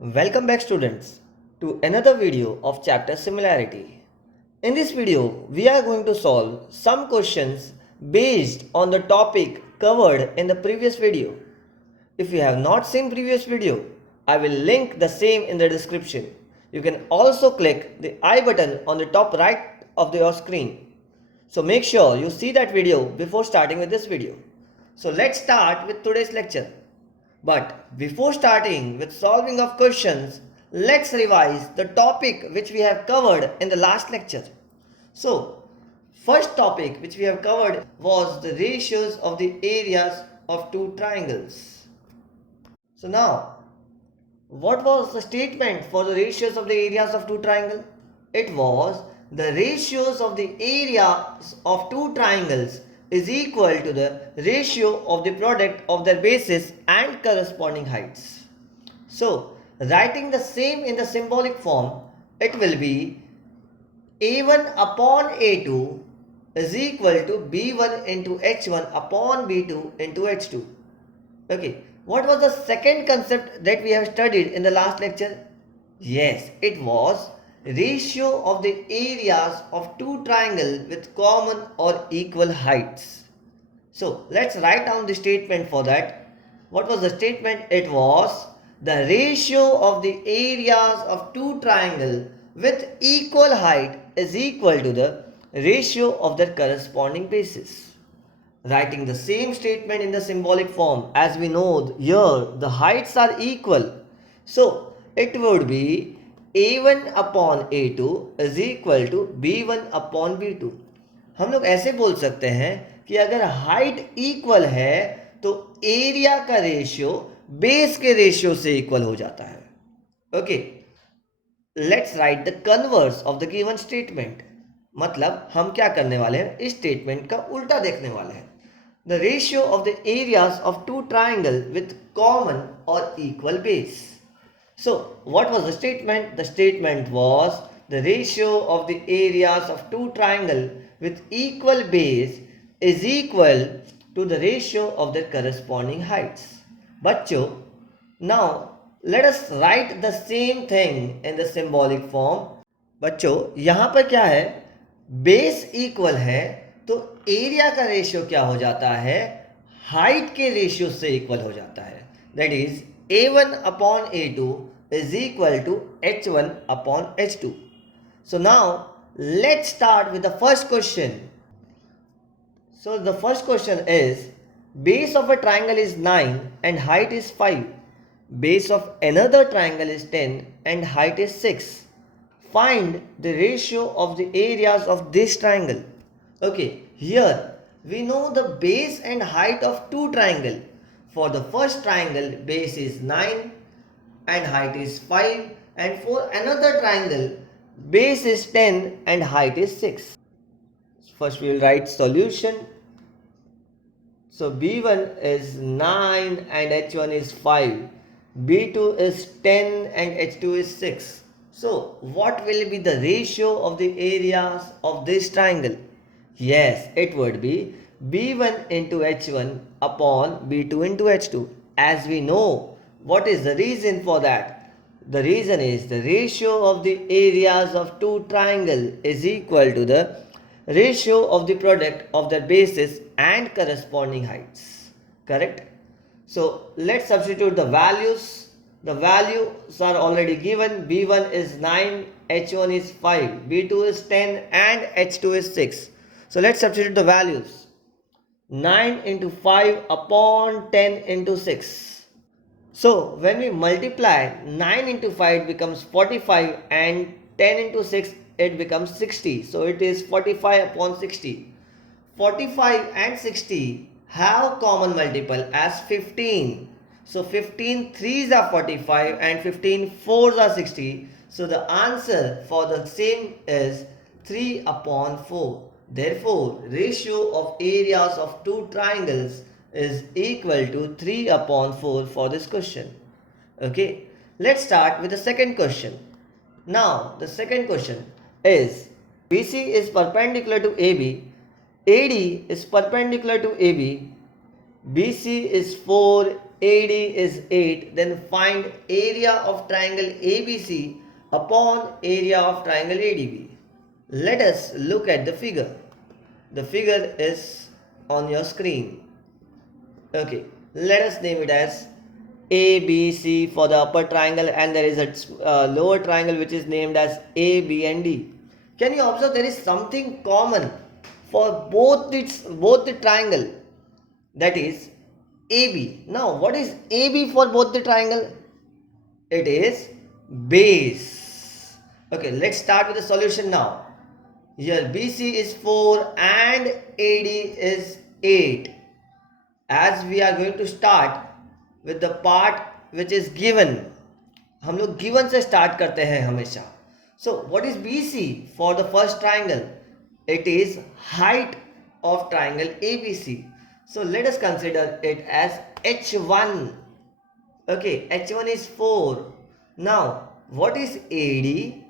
Welcome back students to another video of chapter Similarity. In this video, we are going to solve some questions based on the topic covered in the previous video. If you have not seen previous video, I will link the same in the description. You can also click the I button on the top right of your screen. So make sure you see that video before starting with this video. So let's start with today's lecture. But before starting with solving of questions, let's revise the topic which we have covered in the last lecture. So, first topic which we have covered was the ratios of the areas of two triangles. So now, what was the statement for the ratios of the areas of two triangles? It was the ratios of the areas of two triangles is equal to the ratio of the product of their bases and corresponding heights. So, writing the same in the symbolic form, it will be A1 upon A2 is equal to B1 into H1 upon B2 into H2. Okay, what was the second concept that we have studied in the last lecture? Yes, it was ratio of the areas of two triangles with common or equal heights. So let's write down the statement for that. What was the statement? It was the ratio of the areas of two triangles with equal height is equal to the ratio of their corresponding bases. Writing the same statement in the symbolic form, as we know here the heights are equal. So it would be A1 upon A2 is equal to B1 upon B2. हम लोग ऐसे बोल सकते हैं कि अगर height equal है तो एरिया का रेशियो बेस के रेशियो से इक्वल हो जाता है. Okay, let's write the converse of the given statement. मतलब हम क्या करने वाले हैं, इस स्टेटमेंट का उल्टा देखने वाले हैं. The ratio of the areas of two triangles with common or equal base. So, what was the statement? The statement was the ratio of the areas of two triangles with equal base is equal to the ratio of their corresponding heights. बच्चों, now let us write the same thing in the symbolic form. बच्चों, यहाँ पर क्या है, base equal है तो area का ratio क्या हो जाता है, हाइट के रेशियो से इक्वल हो जाता है. That is A1 upon A2 is equal to H1 upon H2. So now let's start with the first question. So the first question is, base of a triangle is 9 and height is 5. Base of another triangle is 10 and height is 6. Find the ratio of the areas of this triangle. Okay, here we know the base and height of two triangles. For the first triangle, base is 9 and height is 5, and for another triangle, base is 10 and height is 6. First we will write solution. So B1 is 9 and H1 is 5. B2 is 10 and H2 is 6. So what will be the ratio of the areas of this triangle? Yes, it would be B1 into H1 upon B2 into H2. As we know, what is the reason for that? The reason is the ratio of the areas of two triangles is equal to the ratio of the product of their bases and corresponding heights. Correct? So let's substitute the values. The values are already given. B1 is 9, H1 is 5, B2 is 10 and H2 is 6. So let's substitute the values. 9 into 5 upon 10 into 6. So when we multiply 9 into 5 it becomes 45 and 10 into 6 it becomes 60. So it is 45 upon 60. 45 and 60 have common multiple as 15. So 15 3s are 45 and 15 4s are 60. So the answer for the same is 3 upon 4. Therefore, ratio of areas of two triangles is equal to 3 upon 4 for this question. Okay, let's start with the second question. Now, the second question is, BC is perpendicular to AB, AD is perpendicular to AB, BC is 4, AD is 8, then find area of triangle ABC upon area of triangle ADB. Let us look at the figure. The figure is on your screen. Okay, let us name it as ABC for the upper triangle, and there is a lower triangle which is named as A, B and D. Can you observe there is something common for both the triangle, that is AB. Now what is AB for both the triangle? It is base. Okay, let's start with the solution now. Here BC is 4 and AD is 8. As we are going to start with the part which is given, हम लोग given से start करते हैं हमेशा. So what is BC for the first triangle? It is height of triangle ABC. So let us consider it as H1. Okay, H1 is 4. Now what is AD?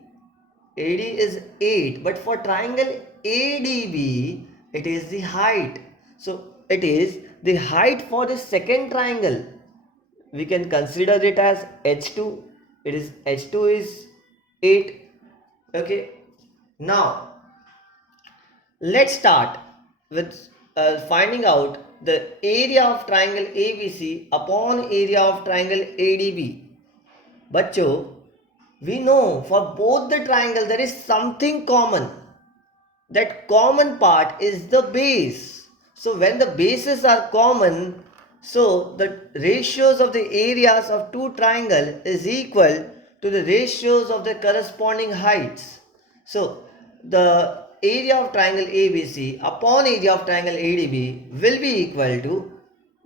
AD is 8, but for triangle ADB it is the height. So it is the height for the second triangle. We can consider it as H2. It is H2 is 8. Okay. Now let's start with finding out the area of triangle ABC upon area of triangle ADB. Bachcho, we know for both the triangle there is something common. That common part is the base. So when the bases are common, so the ratios of the areas of two triangles is equal to the ratios of the corresponding heights. So the area of triangle ABC upon area of triangle ADB will be equal to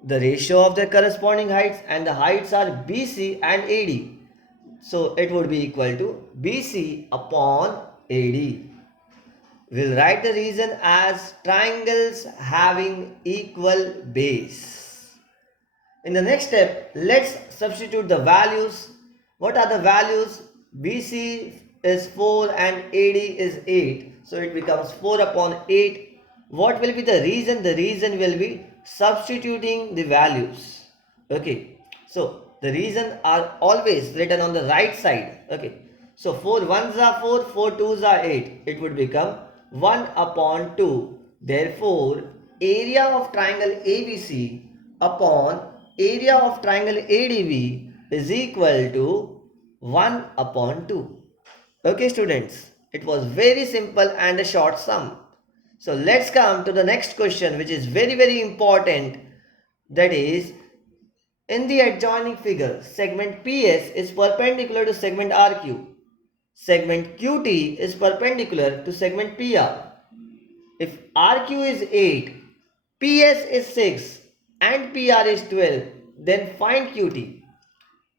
the ratio of the corresponding heights, and the heights are BC and AD. So it would be equal to BC upon AD. We'll write the reason as triangles having equal base. In the next step, let's substitute the values. What are the values? BC is 4 and AD is 8. So it becomes 4 upon 8. What will be the reason? The reason will be substituting the values. Okay. So the reason are always written on the right side. Okay. So 4 1s are 4, 4 2s are 8. It would become 1 upon 2. Therefore, area of triangle ABC upon area of triangle ADB is equal to 1 upon 2. Okay students, it was very simple and a short sum. So let's come to the next question, which is very important. That is, in the adjoining figure, segment PS is perpendicular to segment RQ. Segment QT is perpendicular to segment PR. If RQ is 8, PS is 6 and PR is 12, then find QT.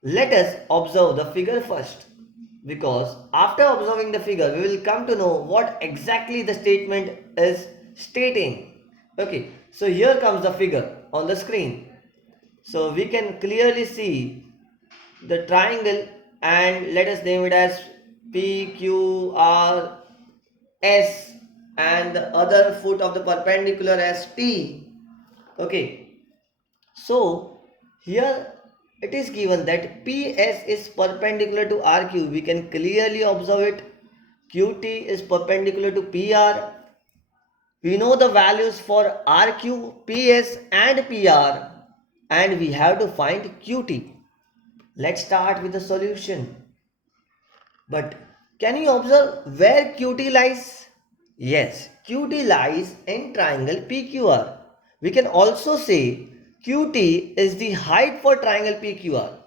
Let us observe the figure first, because after observing the figure we will come to know what exactly the statement is stating. Okay, so here comes the figure on the screen. So we can clearly see the triangle, and let us name it as PQRS, and the other foot of the perpendicular as T. Okay, so here it is given that PS is perpendicular to RQ. We can clearly observe it. QT is perpendicular to PR. We know the values for RQ, PS and PR, and we have to find QT. Let's start with the solution. But can you observe where QT lies? Yes, QT lies in triangle PQR. We can also say QT is the height for triangle PQR.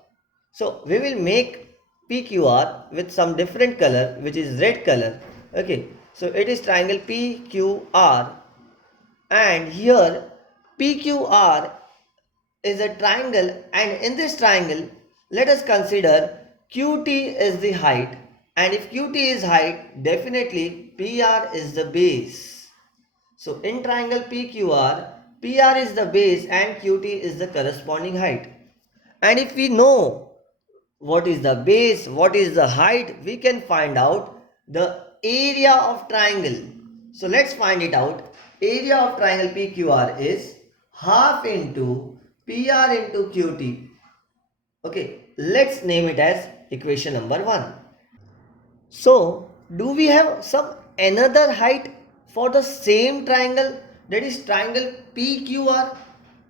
So we will make PQR with some different color, which is red color. Okay, so it is triangle PQR, and here PQR is a triangle, and in this triangle let us consider QT is the height, and if QT is height, definitely PR is the base. So in triangle PQR, PR is the base and QT is the corresponding height. And if we know what is the base, what is the height, we can find out the area of triangle. So let's find it out. Area of triangle PQR is half into PR into QT. Okay, let's name it as equation number 1. So, do we have some another height for the same triangle, that is triangle PQR?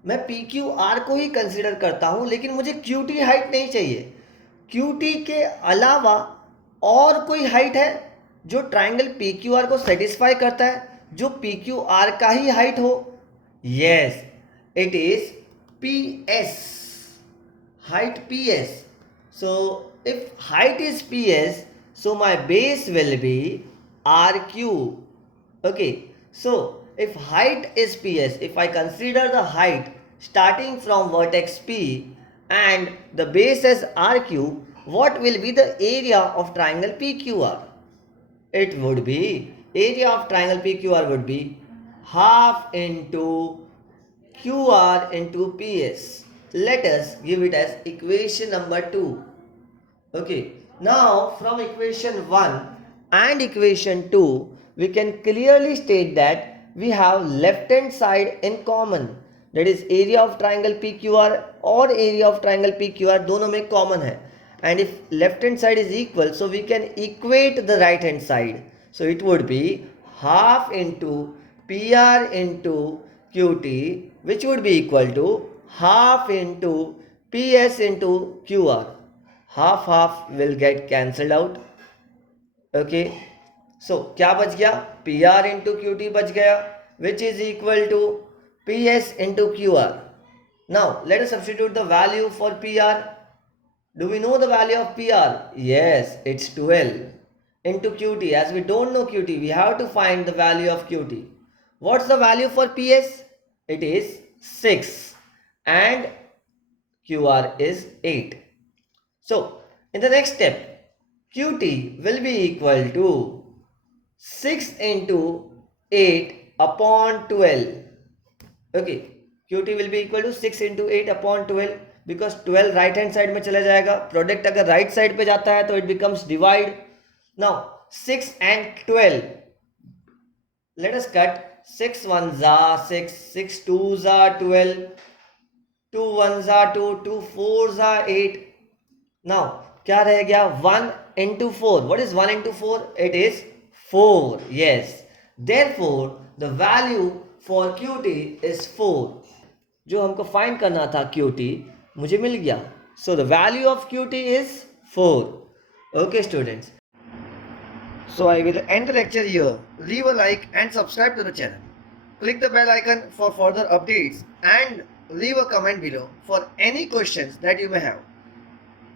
मैं PQR को ही consider करता हूँ, लेकिन मुझे QT height नहीं चाहिए. QT के अलावा और कोई हाइट है जो ट्राइंगल PQR को सेटिस्फाई करता है, जो PQR का ही हाइट हो? Yes, it is PS, height PS. So if height is PS, so my base will be RQ. Okay, so if height is PS, if I consider the height starting from vertex P and the base as RQ, what will be the area of triangle PQR? It would be, area of triangle PQR would be half into QR into PS. Let us give it as equation number 2. Okay, now from equation 1 and equation 2, we can clearly state that we have left hand side in common. That is area of triangle PQR or area of triangle PQR दोनों में common है. And if left hand side is equal, so we can equate the right hand side. So it would be half into PR into QT, which would be equal to half into PS into QR. Half will get cancelled out. Okay, so क्या बच गया? PR into QT बच गया, which is equal to PS into QR. Now let us substitute the value for PR. Do we know the value of PR? Yes, it's 12 into QT. As we don't know QT, we have to find the value of QT. What's the value for PS? It is 6 and QR is 8. So, in the next step, QT will be equal to 6 into 8 upon 12. Okay, QT will be equal to 6 into 8 upon 12 because 12 right hand side में चला जाएगा. Product अगर right side पे जाता है तो it becomes divide. Now, 6 and 12. Let us cut. 6 ones are 6, 6 twos are 12, 2 ones are 2, 2 fours are 8. Now क्या रह गया? 1 into 4. What is 1 into 4? It is 4. Yes, therefore the value for QT is 4. जो हमको find करना था QT मुझे मिल गया. So the value of QT is 4. Okay students, so I will end the lecture here. Leave a like and subscribe to the channel. Click the bell icon for further updates and leave a comment below for any questions that you may have.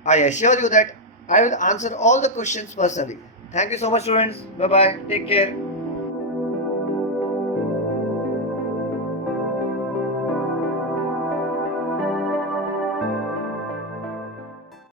I assure you that I will answer all the questions personally. Thank you so much students. Bye bye. Take care.